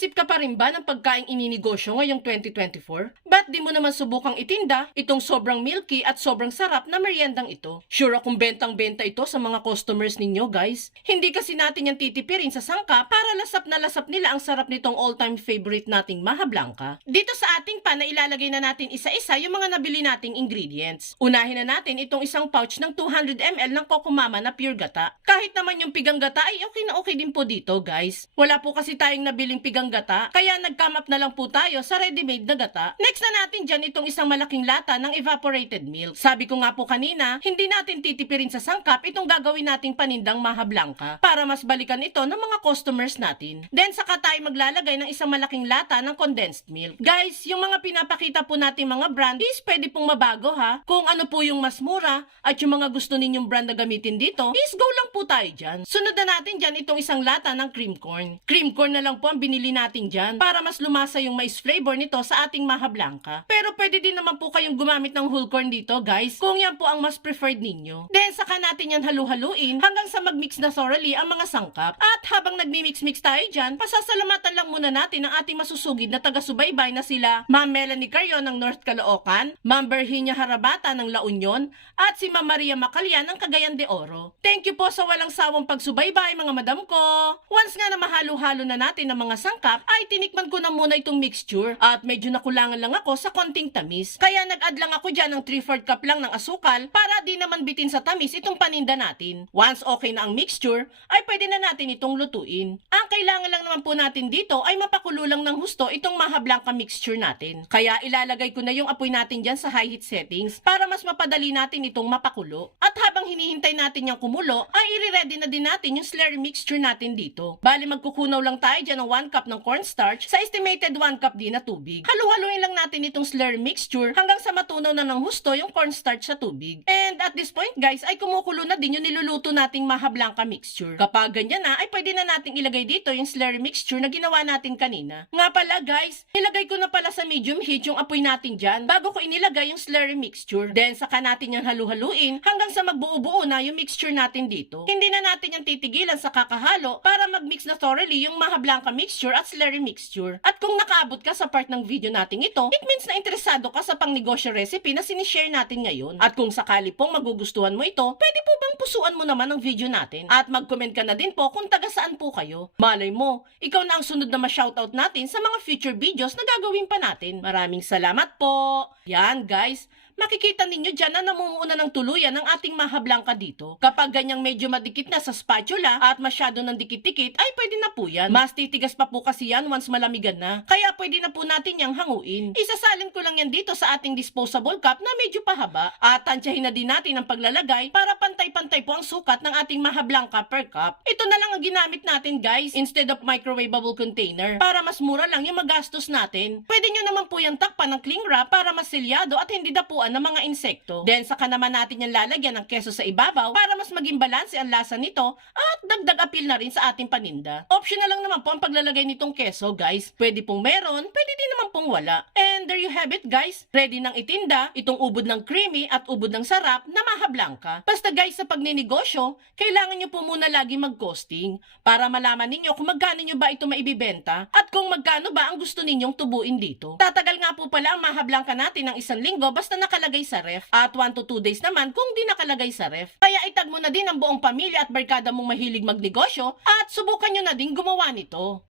Nag-iisip ka pa rin ba ng pagkaing ininegosyo ngayong 2024? Ba't di mo naman subukang itinda itong sobrang milky at sobrang sarap na meriendang ito? Sure akong bentang-benta ito sa mga customers ninyo, guys. Hindi kasi natin yan titipirin sa sangka para lasap na lasap nila ang sarap nitong all-time favorite nating Maha Blanca. Dito sa ating pan na ilalagay na natin isa-isa yung mga nabili nating ingredients. Unahin na natin itong isang pouch ng 200 ml ng Coco Mama na pure gata. Kahit naman yung pigang gata ay okay na okay din po dito, guys. Wala po kasi tayong nabiling pigang gata, kaya nag-come up na lang po tayo sa ready-made na gata. Next na natin dyan itong isang malaking lata ng evaporated milk. Sabi ko nga po kanina, hindi natin titipirin sa sangkap itong gagawin nating panindang Maha Blanca para mas balikan ito ng mga customers natin. Then saka tayo maglalagay ng isang malaking lata ng condensed milk. Guys, yung mga pinapakita po nating mga brand is pwede pong mabago ha. Kung ano po yung mas mura at yung mga gusto ninyong brand na gamitin dito, is go lang po tayo dyan. Sunod na natin dyan itong isang lata ng cream corn. Cream corn na lang po ang binili natin dyan para mas lumasa yung mais flavor nito sa ating Maha Blanca. Pero pwede din naman po kayong gumamit ng whole corn dito, guys, kung yan po ang mas preferred ninyo. Then saka natin yan halu-haluin hanggang sa mag-mix na thoroughly ang mga sangkap. At habang nagmi-mix-mix tayo dyan, pasasalamatan lang muna natin ang ating masusugid na taga-subaybay na sila Ma'am Melanie Carrion ng North Caloocan, Ma'am Virginia Harabata ng La Union, at si Ma'am Maria Macalyan ng Cagayan de Oro. Thank you po sa walang sawang pagsubaybay, mga madam ko. Once nga na mahalo-halo na natin ang mga sangkap, ay tinikman ko na muna itong mixture at medyo nakulangan lang ako sa konting tamis. Kaya nag-add lang ako dyan ng 3/4 cup lang ng asukal para di naman bitin sa tamis itong paninda natin. Once okay na ang mixture, ay pwede na natin itong lutuin. Ang kailangan lang naman po natin dito ay mapakulo lang ng husto itong Maha Blanca mixture natin. Kaya ilalagay ko na yung apoy natin dyan sa high heat settings para mas mapadali natin itong mapakulo. At habang hinihintay natin yung kumulo, ay i-ready na din natin yung slurry mixture natin dito. Bali magkukunaw lang tayo dyan ng 1 cup ng cornstarch sa estimated 1 cup din na tubig. Halu-haluin lang natin itong slurry mixture hanggang sa matunaw na ng husto yung cornstarch sa tubig. And at this point, guys, ay kumukulo na din yung niluluto nating Maha Blanca mixture. Kapag ganyan na, ay pwede na nating ilagay dito yung slurry mixture na ginawa natin kanina. Nga pala, guys, nilagay ko na pala sa medium heat yung apoy natin dyan bago ko inilagay yung slurry mixture. Then saka natin yung halu-haluin hanggang sa magbuo-buo na yung mixture natin dito. Hindi na natin yung titigilan sa kakahalo para mag-mix na thoroughly yung Maha Blanca mixture at slurry mixture. At kung nakaabot ka sa part ng video natin ito, it means na interesado ka sa pangnegosyo recipe na sinishare natin ngayon. At kung sakali pong magugustuhan mo ito, pwede po bang pusuan mo naman ang video natin? At mag-comment ka na din po kung taga saan po kayo. Malay mo, ikaw na ang sunod na ma-shoutout natin sa mga future videos na gagawin pa natin. Maraming salamat po! Yan guys, makikita ninyo dyan na namumuuna ng tuluyan ng ating Maha Blanca dito. Kapag ganyang medyo madikit na sa spatula at masyado ng dikit-dikit, ay pwede na po yan. Mas titigas pa po kasi yan once malamigan na. Kaya pwede na po natin yang hanguin. Isasalin ko lang yan dito sa ating disposable cup na medyo pahaba. At tansyahin na din natin ang paglalagay para pantay-pantay po ang sukat ng ating Maha Blanca per cup. Ito na lang ang ginamit natin guys, instead of microwavable container. Para mas mura lang yung magastos natin. Pwede nyo naman po yung takpan ng cling wrap para mas selyado at hindi dapuan ng mga insekto. Then saka naman natin yung lalagyan ng keso sa ibabaw para mas maging balanse ang lasa nito at dagdag appeal na rin sa ating paninda. Optional lang naman po ang paglalagay nitong keso guys. Pwede pong meron, pwede din naman pong wala. And there you have it guys. Ready nang itinda itong ubod ng creamy at ubod ng sarap na Maha Blanca. Basta guys sa pagninegosyo, kailangan nyo po muna lagi mag-costing para malaman ninyo kung magkano nyo ba ito maibibenta at kung magkano ba ang gusto ninyong tubuin dito. Tatagal nga po pala ang Maha Blanca natin ng 1 linggo basta nakalagay sa ref at 1 to 2 days naman kung di nakalagay sa ref. Kaya itag mo na din ang buong pamilya at barkada mong mahilig magnegosyo at subukan nyo na din gumawa nito.